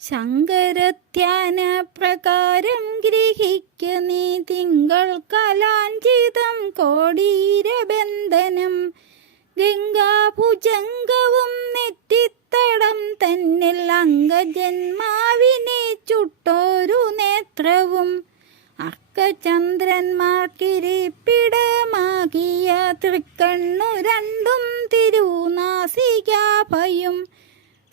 ശങ്കരധ്യാന പ്രകാരം ഗ്രഹിക്ക നീ തിങ്കൾ കലാഞ്ചിതം കോടീരബന്ധനം. ഗംഗാഭുജംഗവും നെറ്റിത്തടം തന്നിൽ അംഗജന്മാവിനെ ചുട്ടോരു നേത്രവും. അക്കചന്ദ്രന്മാർ കിരിപ്പിടമാകിയ തൃക്കണ്ണു രണ്ടും തിരുനാസികാഭയും.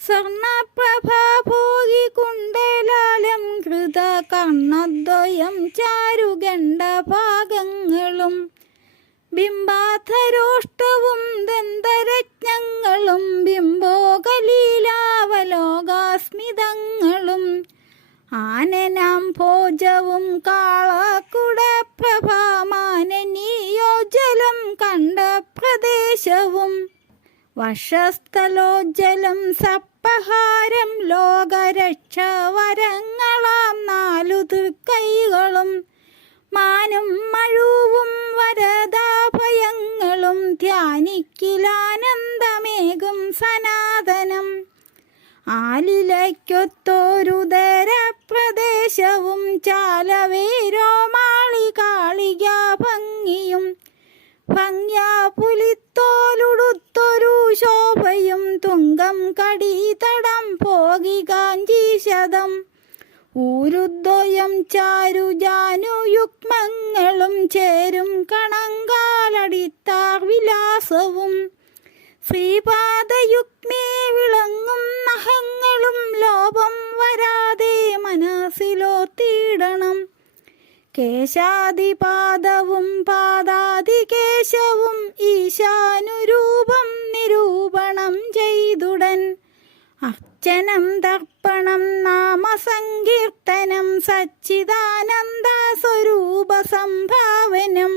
സ്വർണപ്രഭാഭോഗി കുണ്ടലാലം കൃത കർണദ്വയം ചാരുഗണ്ഡ ഭാഗങ്ങളും ബിംബാധരോഷ്ടവും ദന്തരജ്ഞങ്ങളും ബിംബോകലീലാവലോകാസ്മിതങ്ങളും ആനനാം ഭോജവും കാളക്കുടപ്രഭാമാനനീയോജലം കണ്ട പ്രദേശവും വശസ്ഥലോജ്ജലം സപ്പഹാരം ലോകരക്ഷ വരങ്ങളാം നാലു തൃക്കൈകളും മാനും മഴുവും വരദാഭയങ്ങളും ധ്യാനിക്കിലാനന്ദമേകും സനാതനം. ആലിലയ്ക്കൊത്തോരുതര പ്രദേശവും ചാലവേരോ മാളികാളിക ഭംഗിയും ഭംഗ്യാ പുലിത്തോലുടുത്തൊരു ശോഭയും തുങ്കം കടീതടം പോകി കാഞ്ചീശതം ഊരുദ്വയം ചാരുജാനുയുഗ്മങ്ങളും ചേരും കണങ്കാലടിത്താർ വിലാസവും. ശ്രീപാദയുക്മേ വിളങ്ങും നഖങ്ങളും ലോപം വരാതെ മനസ്സിലോർത്തിയിടണം കേശാദിപാദവും പാദാദികേശവും ഈശാനുരൂപം നിരൂപണം ചെയ്തുടൻ. അർച്ചനം തർപ്പണം നാമസങ്കീർത്തനം സച്ചിദാനന്ദ സ്വരൂപ സംഭാവനം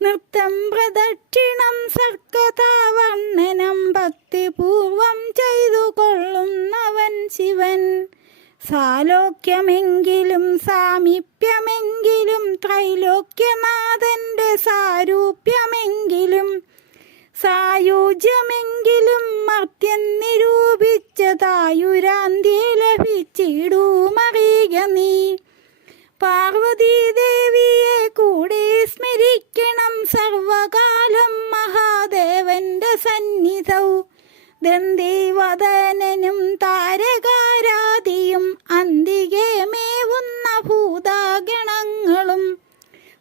നൃത്തം പ്രദക്ഷിണം സർക്കഥാവർണനം ഭക്തിപൂർവം ചെയ്തു കൊള്ളുന്നവൻ ശിവൻ. സാലോക്യമെങ്കിലും സാമീപ്യമെങ്കിലും ത്രൈലോക്യനാഥന്റെ സാരൂപ്യമെങ്കിലും സായുജ്യമെങ്കിലും മർത്യൻ നിരൂപിച്ചതായുരാന്തി ലഭിച്ചിടൂമറിയ നീ. പാർവതീ ദേവിയെ കൂടെ സ്മരിക്കണം സർവകാലം മഹാദേവന്റെ സന്നിധൗ. ദന്തീവദനനും താരകാരാതിയും അന്തികെ മേവുന്ന ഭൂതാഗണങ്ങളും.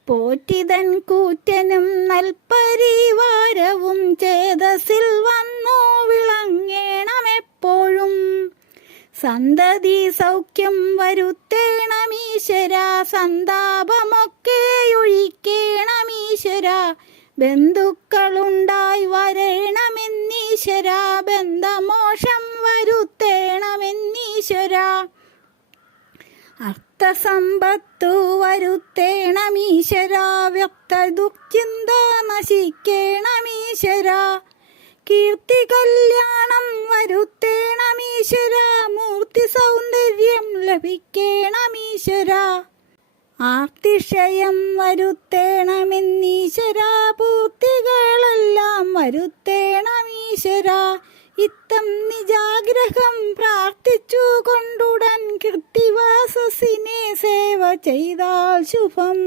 പോറ്റിതൻ കൂറ്റനും നൽപരിവാരവും സന്തതി സൗഖ്യം വരുത്തേണമീശ്വര സന്താപമൊക്കെ ഒഴിക്കേണമീശ്വര ബന്ധുക്കളുണ്ടായി വരേണമെന്നീശ്വര ബന്ധമോഷം വരുത്തേണമെന്നീശ്വര. അർത്ഥസമ്പത്തു വരുത്തേണമീശ്വര വ്യക്ത ദുഃഖിന്ത നശിക്കേണമീശ്വര കീർത്തി കല്യാണം വരുത്തേണമീശ്വര മൂർത്തി സൗന്ദര്യം ലഭിക്കേണമീശ്വര ആർത്തിക്ഷയം വരുത്തേണമെന്നീശ്വര പൂർത്തികളെല്ലാം വരുത്തേണമീശ്വര ഇത്തം നിജാഗ്രഹം പ്രാർത്ഥിച്ചു കൊണ്ടുടൻ കൃത്തിവാസസിനെ സേവ ചെയ്താൽ ശുഭം.